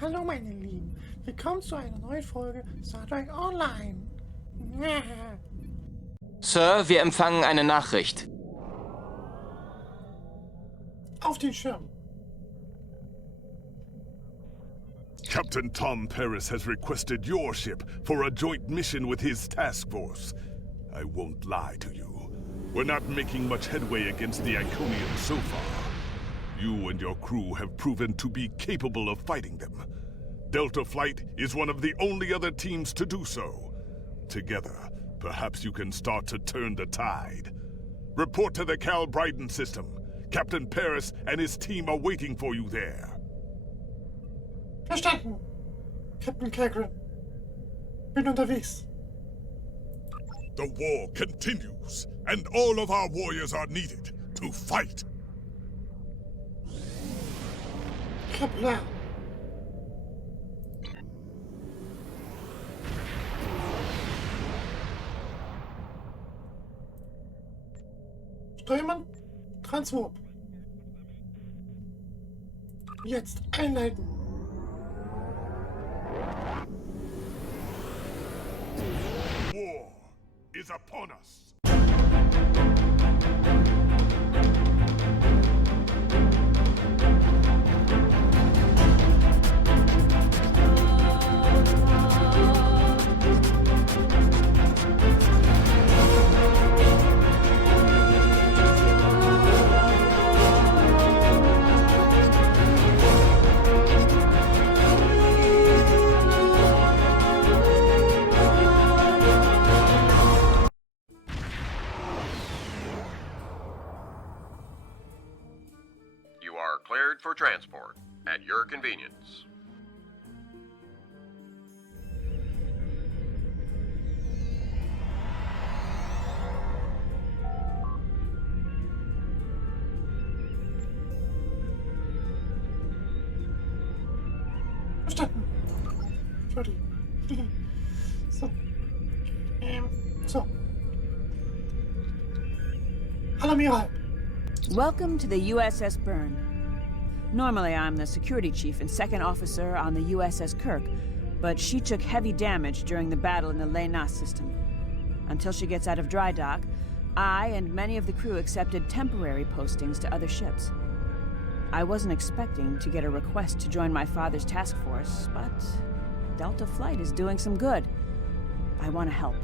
Hallo meine Lieben, willkommen zu einer neuen Folge Star Trek Online. Sir, wir empfangen eine Nachricht. Auf den Schirm. Captain Tom Paris has requested your ship for a joint mission with his task force. I won't lie to you. We're not making much headway against the Iconians so far. You and your crew have proven to be capable of fighting them. Delta Flight is one of the only other teams to do so. Together, perhaps you can start to turn the tide. Report to the Cal Bryden system. Captain Paris and his team are waiting for you there. Verstanden. Captain Cagrin. Bin unterwegs. The war continues, and all of our warriors are needed to fight. Kepler. Steuermann, Transwarp. Jetzt einleiten. War is upon us. You are cleared for transport at your convenience. Verstanden. Entschuldigung. So. So. Hallo Miral. Welcome to the USS Byrne. Normally, I'm the security chief and second officer on the USS Kirk, but she took heavy damage during the battle in the Lena system. Until she gets out of dry dock, I and many of the crew accepted temporary postings to other ships. I wasn't expecting to get a request to join my father's task force, but Delta Flight is doing some good. I want to help.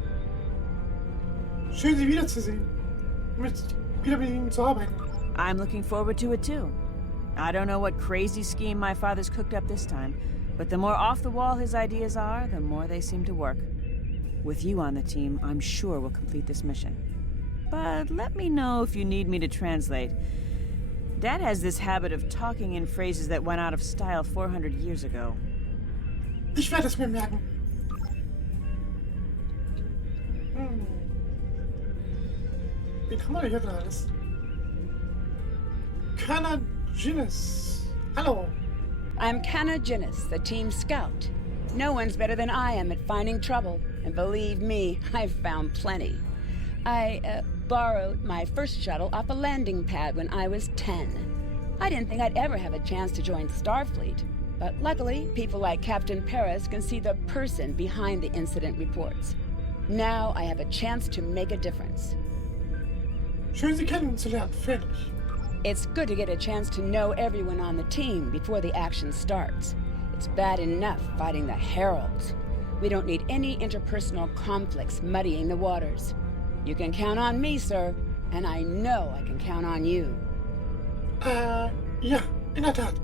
Schön, Sie wiederzusehen. Wieder mit Ihnen zu arbeiten. I'm looking forward to it too. I don't know what crazy scheme my father's cooked up this time, but the more off-the-wall his ideas are, the more they seem to work. With you on the team, I'm sure we'll complete this mission. But let me know if you need me to translate. Dad has this habit of talking in phrases that went out of style 400 years ago. Ich werde es mir merken. Wen haben wir hier denn alles? Kana Ginnis. Hallo. I'm Kana Ginnis, the team scout. No one's better than I am at finding trouble, and believe me, I've found plenty. I borrowed my first shuttle off a landing pad when I was 10. I didn't think I'd ever have a chance to join Starfleet, but luckily, people like Captain Paris can see the person behind the incident reports. Now I have a chance to make a difference. Schön, Sie kennenzulernen, Friedrich. It's good to get a chance to know everyone on the team before the action starts. It's bad enough fighting the Heralds. We don't need any interpersonal conflicts muddying the waters. You can count on me, sir, and I know I can count on you. Ja, in der Tat.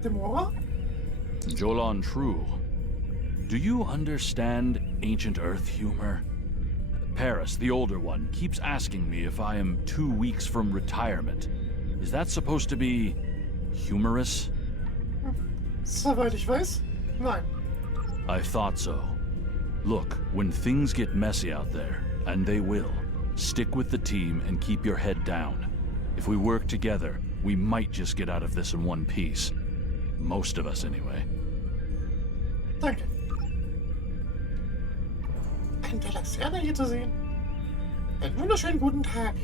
Demora? Jolan True, do you understand ancient Earth humor? Paris, the older one, keeps asking me if I am 2 weeks from retirement. Is that supposed to be humorous? Soweit ich weiß, nein. I thought so. Look, when things get messy out there, and they will, stick with the team and keep your head down. If we work together, we might just get out of this in one piece. Most of us, anyway. Danke. Ein Galaxianer hier zu sehen. Einen wunderschönen guten Tag.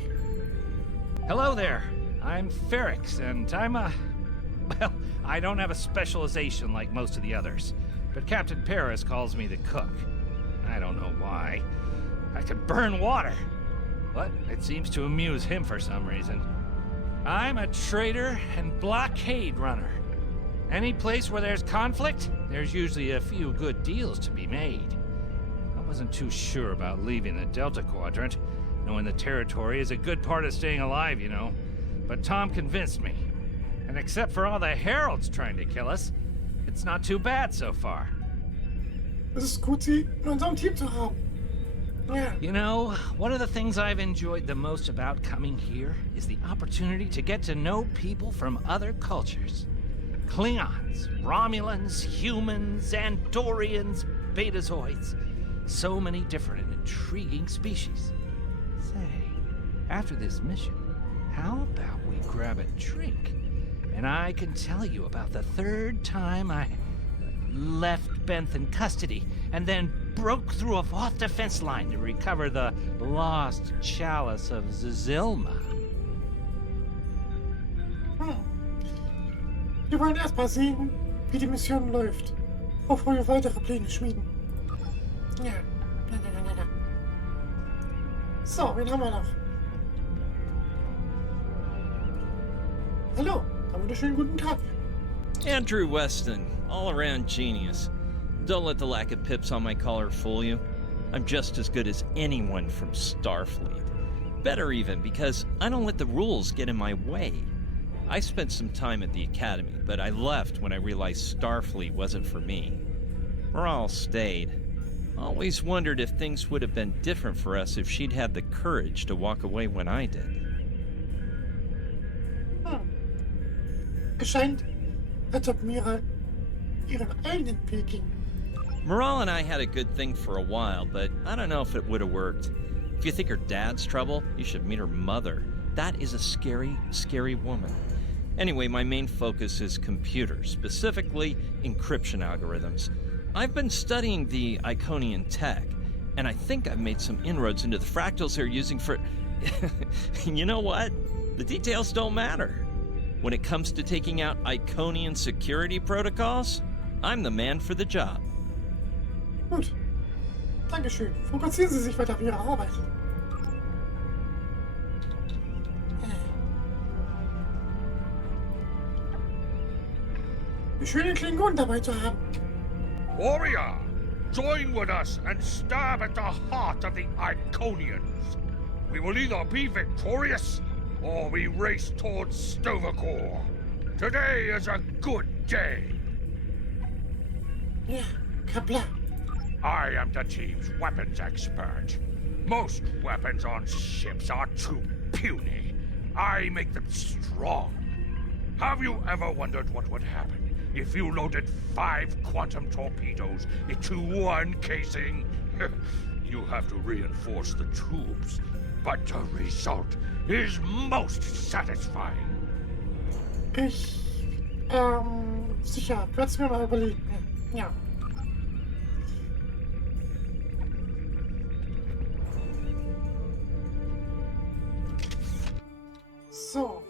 Hello there. I'm Ferrix, and I'm well, I don't have a specialization like most of the others, but Captain Paris calls me the cook. I don't know why. I can burn water, but it seems to amuse him for some reason. I'm a trader and blockade runner. Any place where there's conflict, there's usually a few good deals to be made. I wasn't too sure about leaving the Delta Quadrant, knowing the territory is a good part of staying alive, you know. But Tom convinced me. And except for all the heralds trying to kill us, it's not too bad so far. Es ist gut, Sie in unserem Team zu haben. Ja. You know, one of the things I've enjoyed the most about coming here is the opportunity to get to know people from other cultures. Klingons, Romulans, humans, Andorians, Betazoids. So many different and intriguing species. Say, after this mission, how about we grab a drink? And I can tell you about the third time I left Benth in custody, and then broke through a Voth defense line to recover the lost chalice of Zilma. Wir wollen erstmal sehen, wie die Mission läuft, bevor wir weitere Pläne schmieden. Ja. Na. So, wen haben wir noch? Hallo, einen wunderschönen guten Tag. Andrew Weston, all-around genius. Don't let the lack of pips on my collar fool you. I'm just as good as anyone from Starfleet. Better even, because I don't let the rules get in my way. I spent some time at the Academy, but I left when I realized Starfleet wasn't for me. Morale stayed. Always wondered if things would have been different for us if she'd had the courage to walk away when I did. Es scheint, als ob Mira ihren eigenen Weg ging. Morale and I had a good thing for a while, but I don't know if it would have worked. If you think her dad's trouble, you should meet her mother. That is a scary, scary woman. Anyway, my main focus is computers, specifically encryption algorithms. I've been studying the Iconian tech, and I think I've made some inroads into the fractals they're using for... You know what? The details don't matter. When it comes to taking out Iconian security protocols, I'm the man for the job. Gut. Dankeschön. Fokussieren Sie sich weiter auf Ihre Arbeit. Wie schön, den Klingon dabei zu haben. Warrior, join with us and stab at the heart of the Iconians. We will either be victorious or we race towards Stovercore. Today is a good day. Ja, Kapla. I am the team's weapons expert. Most weapons on ships are too puny. I make them strong. Have you ever wondered what would happen if you loaded 5 quantum torpedoes into one casing? You have to reinforce the tubes, but the result is most satisfying. Sicher, ich werde es mir mal überlegen. Ja. So.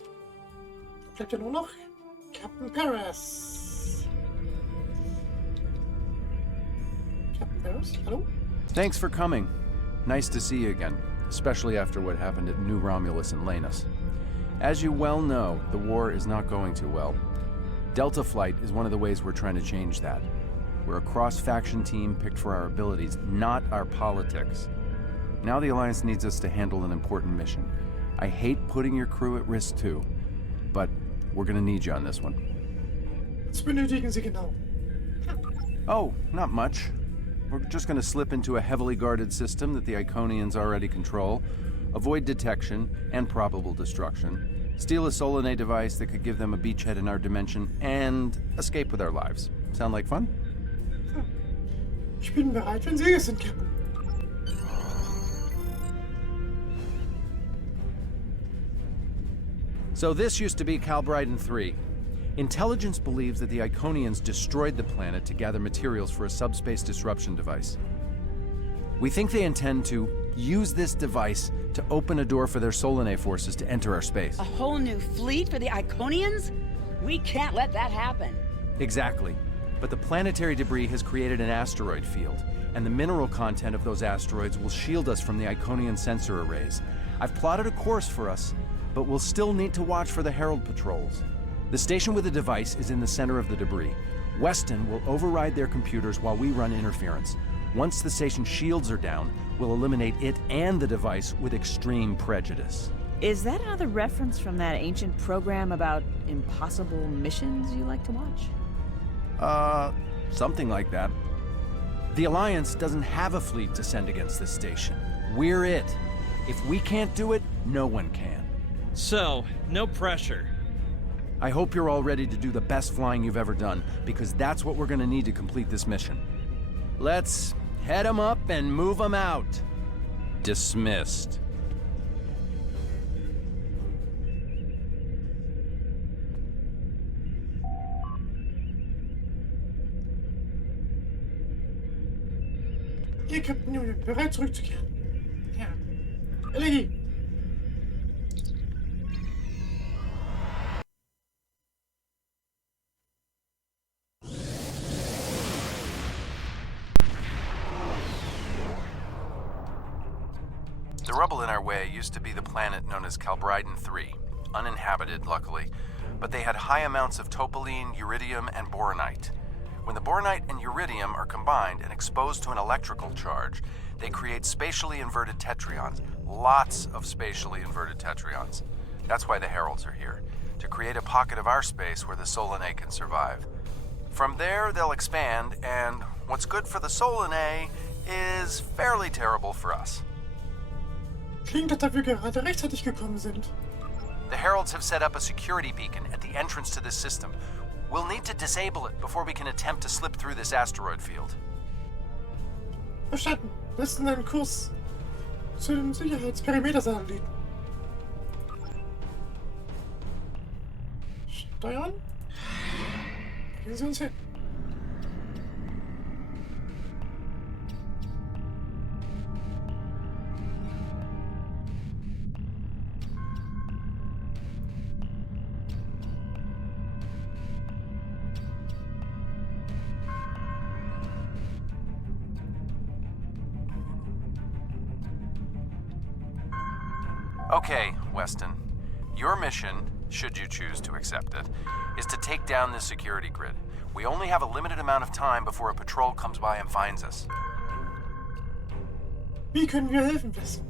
Bleibt ja nur noch Captain Paris. Captain Paris, hello? Thanks for coming. Nice to see you again, especially after what happened at New Romulus and Lanus. As you well know, the war is not going too well. Delta Flight is one of the ways we're trying to change that. We're a cross-faction team picked for our abilities, not our politics. Now the Alliance needs us to handle an important mission. I hate putting your crew at risk too, but we're gonna need you on this one. Was benötigen Sie genau? Oh, not much. We're just gonna slip into a heavily guarded system that the Iconians already control, avoid detection and probable destruction, steal a Solanae device that could give them a beachhead in our dimension, and escape with our lives. Sound like fun? Ich bin bereit, wenn Sie es sind, Captain. So this used to be Calbriden 3. Intelligence believes that the Iconians destroyed the planet to gather materials for a subspace disruption device. We think they intend to use this device to open a door for their Solanae forces to enter our space. A whole new fleet for the Iconians? We can't let that happen. Exactly. But the planetary debris has created an asteroid field, and the mineral content of those asteroids will shield us from the Iconian sensor arrays. I've plotted a course for us, but we'll still need to watch for the Herald patrols. The station with the device is in the center of the debris. Weston will override their computers while we run interference. Once the station shields are down, we'll eliminate it and the device with extreme prejudice. Is that another reference from that ancient program about impossible missions you like to watch? Something like that. The Alliance doesn't have a fleet to send against this station. We're it. If we can't do it, no one can. So, no pressure. I hope you're all ready to do the best flying you've ever done, because that's what we're gonna need to complete this mission. Let's head 'em up and move 'em out. Dismissed. Ihr Captain Union, bereit zurückzukehren. Ja. Energie. The rubble in our way used to be the planet known as Calbryden 3, uninhabited, luckily, but they had high amounts of topoline, uridium, and boronite. When the boronite and uridium are combined and exposed to an electrical charge, they create spatially inverted tetrions. Lots of spatially inverted tetrions. That's why the Heralds are here, to create a pocket of our space where the Solanae can survive. From there, they'll expand, and what's good for the Solanae is fairly terrible for us. Klingt, als ob wir gerade rechtzeitig gekommen sind. The Heralds have set up a security beacon at the entrance to this system. We'll need to disable it before we can attempt to slip through this asteroid field. Verstanden. Besten einen Kurs zu dem Sicherheitsperimeter-Satelliten. Steuern? Gehen Sie uns hin. Okay, Weston. Your mission, should you choose to accept it, is to take down this security grid. We only have a limited amount of time before a patrol comes by and finds us. Wie können wir helfen, Weston?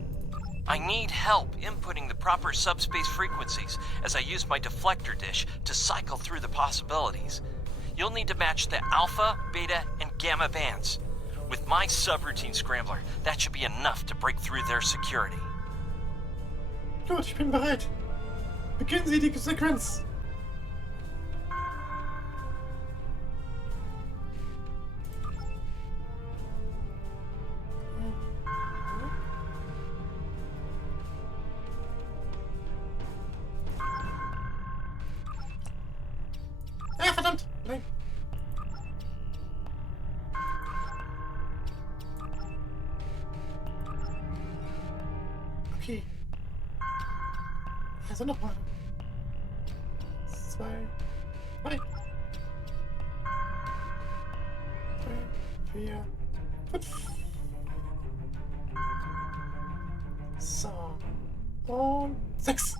I need help inputting the proper subspace frequencies as I use my deflector dish to cycle through the possibilities. You'll need to match the alpha, beta, and gamma bands. With my subroutine scrambler, that should be enough to break through their security. Gut, ich bin bereit. Beginnen Sie die Sequenz. Ah, verdammt! Nein. Okay. Also nochmal. 2, 3. 3, 4, 5. So. Und 6.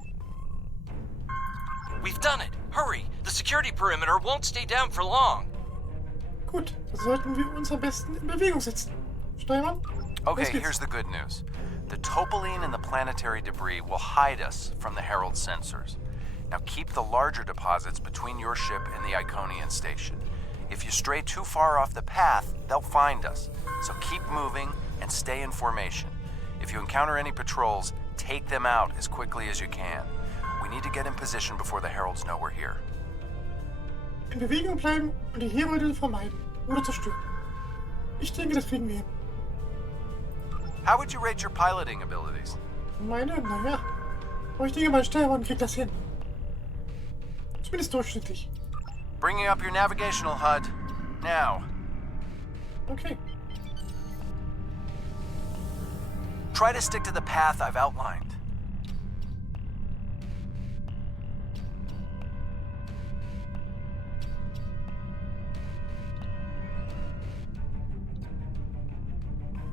We've done it! Hurry! The security perimeter won't stay down for long. Gut, sollten wir uns am besten in Bewegung setzen. Steuermann? Okay, Los geht's. here's the good news. The topoline and the planetary debris will hide us from the Herald sensors. Now keep the larger deposits between your ship and the Iconian station. If you stray too far off the path, they'll find us. So keep moving and stay in formation. If you encounter any patrols, take them out as quickly as you can. We need to get in position before the Heralds know we're here. In Bewegung bleiben und die Herolde vermeiden oder zerstören. Ich denke, das kriegen wir hin. How would you rate your piloting abilities? Meine, naja. Aber ich denke, mein Steuermann kriegt das hin. Zumindest durchschnittlich. Bringing up your navigational HUD. Now. Okay. Try to stick to the path I've outlined.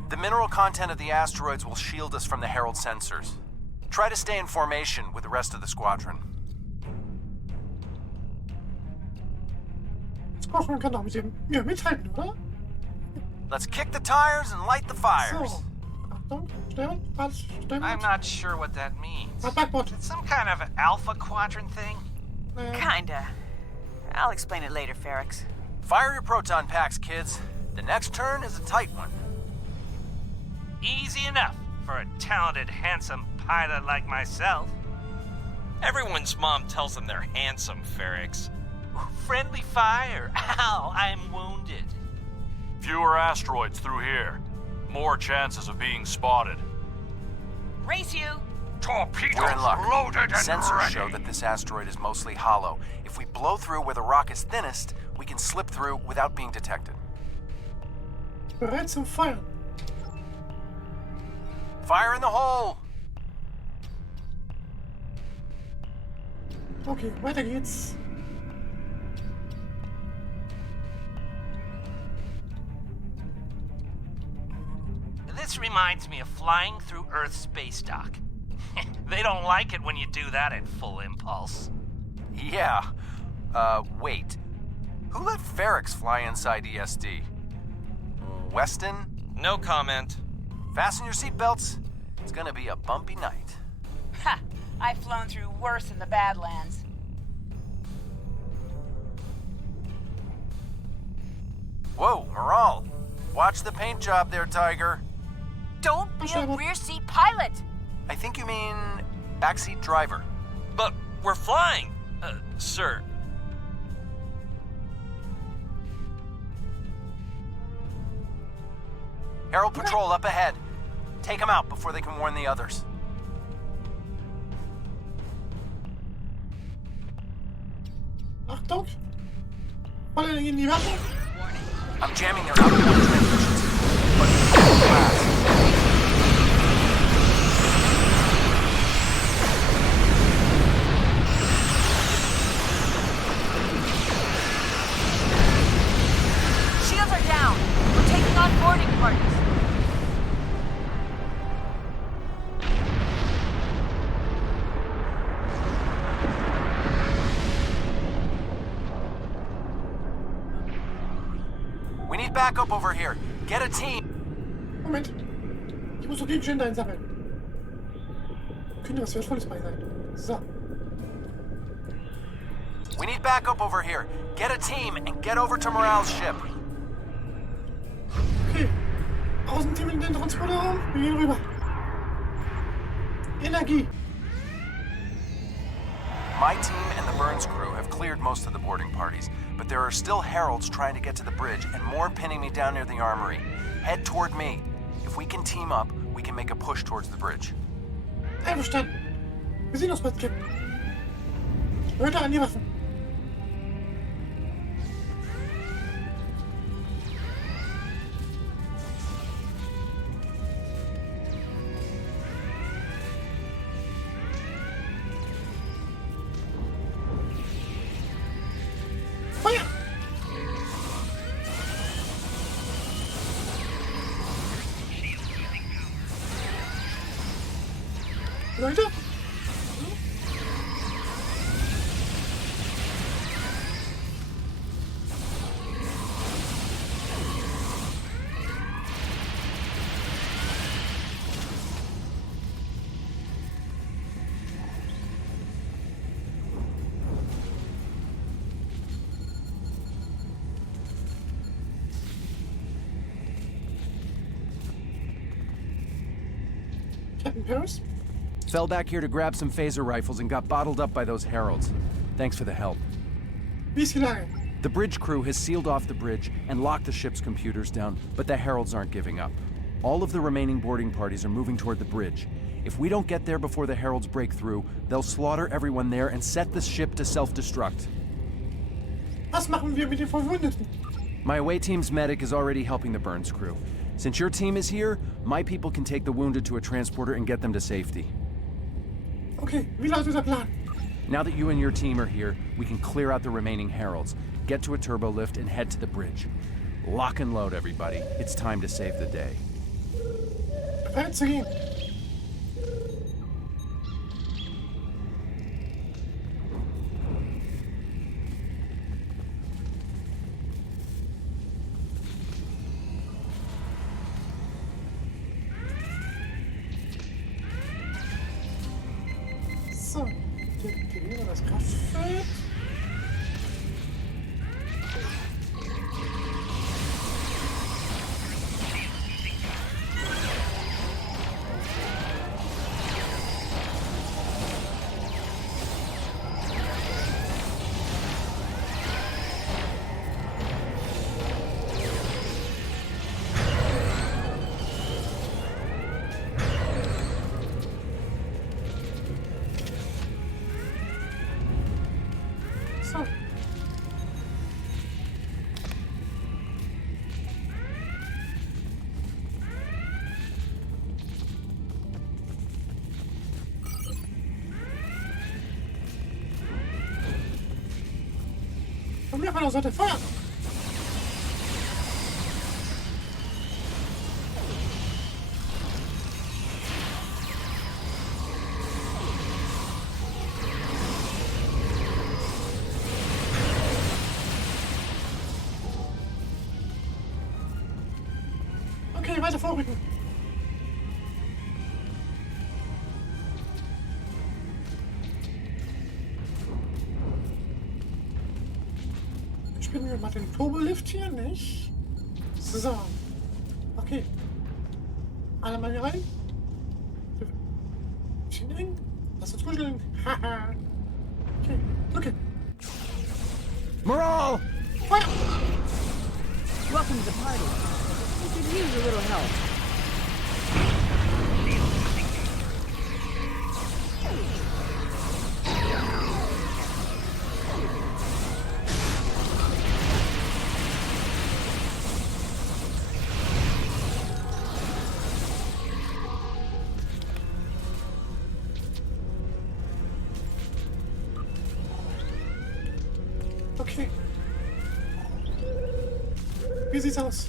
The mineral content of the asteroids will shield us from the Herald sensors. Try to stay in formation with the rest of the squadron. Squadron kann doch mit dem mir mithalten, oder? Let's kick the tires and light the fires. So. Achtung, Steuern, alles, Steuern. I'm not sure what that means. Backbord. It's some kind of alpha quadrant thing? Kinda. I'll explain it later, Ferrix. Fire your proton packs, kids. The next turn is a tight one. Easy enough for a talented, handsome pilot like myself. Everyone's mom tells them they're handsome, Ferrix. Friendly fire. Ow, I'm wounded. Fewer asteroids through here. More chances of being spotted. Race you! Torpedoes We're in luck. loaded and Sensors ready. show that this asteroid is mostly hollow. If we blow through where the rock is thinnest, we can slip through without being detected. Bereit zum Feuern. Fire in the hole! Okay, weiter geht's. This reminds me of flying through Earth's space dock. They don't like it when you do that at full impulse. Yeah. Wait. Who let Ferrix fly inside ESD? Weston? No comment. Fasten your seatbelts. It's gonna be a bumpy night. Ha! I've flown through worse in the Badlands. Whoa, Moral. Watch the paint job there, Tiger. Don't be a rear seat pilot! I think you mean backseat driver. But we're flying, sir. Herald Patrol up ahead. Take them out before they can warn the others. Achtung! Voll in die Waffe. I'm jamming their outboard transmissions. But fast. Shields are down. We're taking on boarding parties. We need backup over here. Get a team. Moment. Ich muss doch den Gender einsammeln. Könnte was Wertvolles bei sein. So. We need backup over here. Get a team and get over to Morale's ship. Okay. Außenteam in den Transporterraum. Wir gehen rüber. Energie. My team and the Burns crew have cleared most of the boarding parties, but there are still heralds trying to get to the bridge and more pinning me down near the armory. Head toward me. If we can team up, we can make a push towards the bridge. Einverstanden. Wir sehen uns bald, Captain. Leute, an die Waffen. Feuer! Leute? Captain Paris? Fell back here to grab some phaser rifles and got bottled up by those heralds. Thanks for the help. Wie ist die Lage? The bridge crew has sealed off the bridge and locked the ship's computers down, but the heralds aren't giving up. All of the remaining boarding parties are moving toward the bridge. If we don't get there before the heralds break through, they'll slaughter everyone there and set the ship to self-destruct. Was machen wir mit den Verwundeten? My away team's medic is already helping the Burns crew. Since your team is here, my people can take the wounded to a transporter and get them to safety. Okay, wie lautet der Plan? Now that you and your team are here, we can clear out the remaining heralds, get to a turbo lift, and head to the bridge. Lock and load, everybody. It's time to save the day. Bereit zu gehen. So, deaktivieren wir das Kraftfeld. So. Von mir von der Seite Feuer! Okay, weiter vorrücken. Spielen wir mal den Turbolift hier, nicht? So. Okay. Alle mal hier rein. Bisschen eng. Lass uns kuscheln. Haha. Okay, okay. Morale! Feuer! Welcome to the party. We could use a little help. Okay. Wie sieht's aus?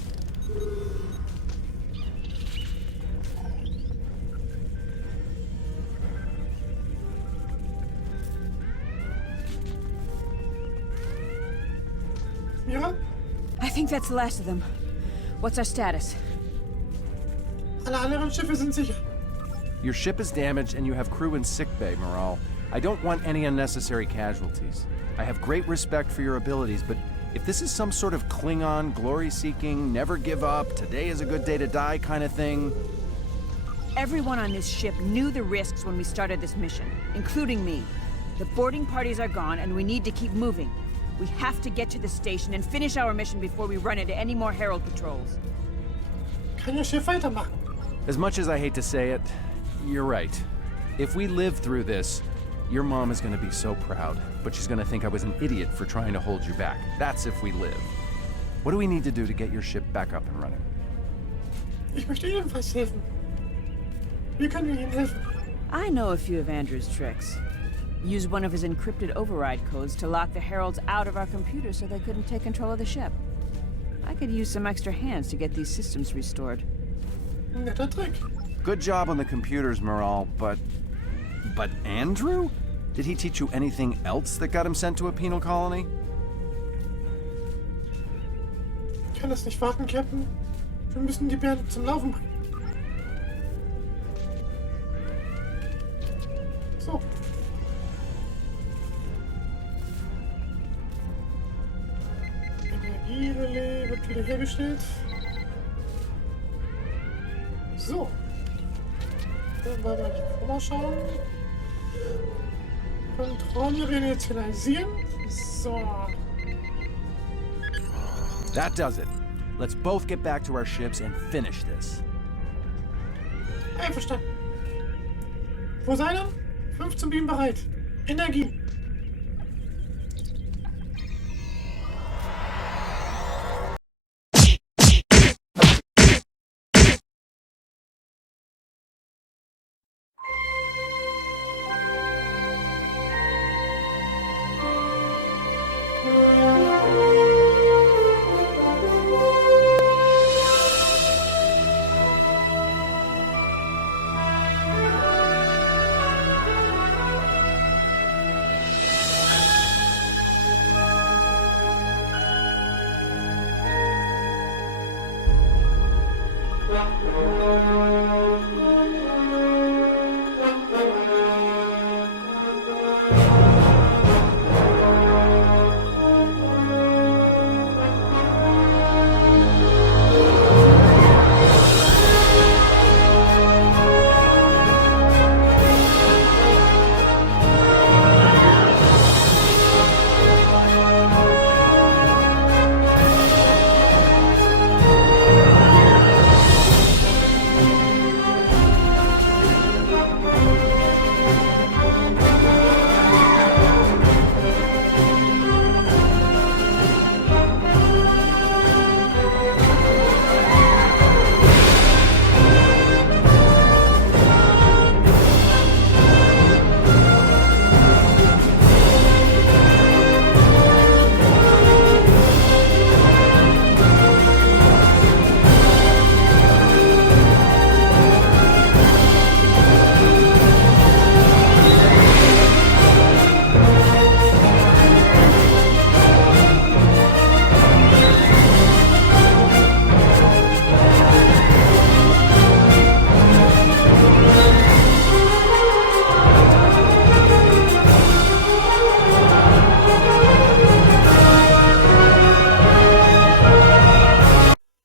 Ja? I think that's the last of them. What's our status? Alle anderen Schiffe sind sicher. Your ship is damaged and you have crew in sickbay, Morale. I don't want any unnecessary casualties. I have great respect for your abilities, but if this is some sort of Klingon, glory-seeking, never give up, today is a good day to die kind of thing... Everyone on this ship knew the risks when we started this mission, including me. The boarding parties are gone, and we need to keep moving. We have to get to the station and finish our mission before we run into any more Herald patrols. Kann Ihr Schiff weitermachen? As much as I hate to say it, you're right. If we live through this, your mom is going to be so proud, but she's going to think I was an idiot for trying to hold you back. That's if we live. What do we need to do to get your ship back up and running? Ich möchte ebenfalls helfen. Wie können wir Ihnen helfen? I know a few of Andrew's tricks. Use one of his encrypted override codes to lock the Heralds out of our computers so they couldn't take control of the ship. I could use some extra hands to get these systems restored. Netter Trick. Good job on the computers, Morale, but Andrew? Did he teach you anything else that got him sent to a penal colony? Ich kann das nicht warten, Captain. Wir müssen die Bären zum Laufen bringen. So. Energierelais wird wieder hergestellt. So. Dann wollen wir mal hier vorbeischauen. Kontrolle reinitialisieren. So. That does it. Let's both get back to our ships and finish this. Einverstanden. Poseidon, 15 Bienen bereit. Energie.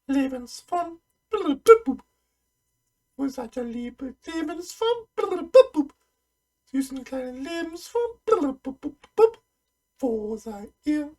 Lebensform. Wo seid ihr, liebe Lebensform? Süßen kleinen Lebensform. Wo seid ihr?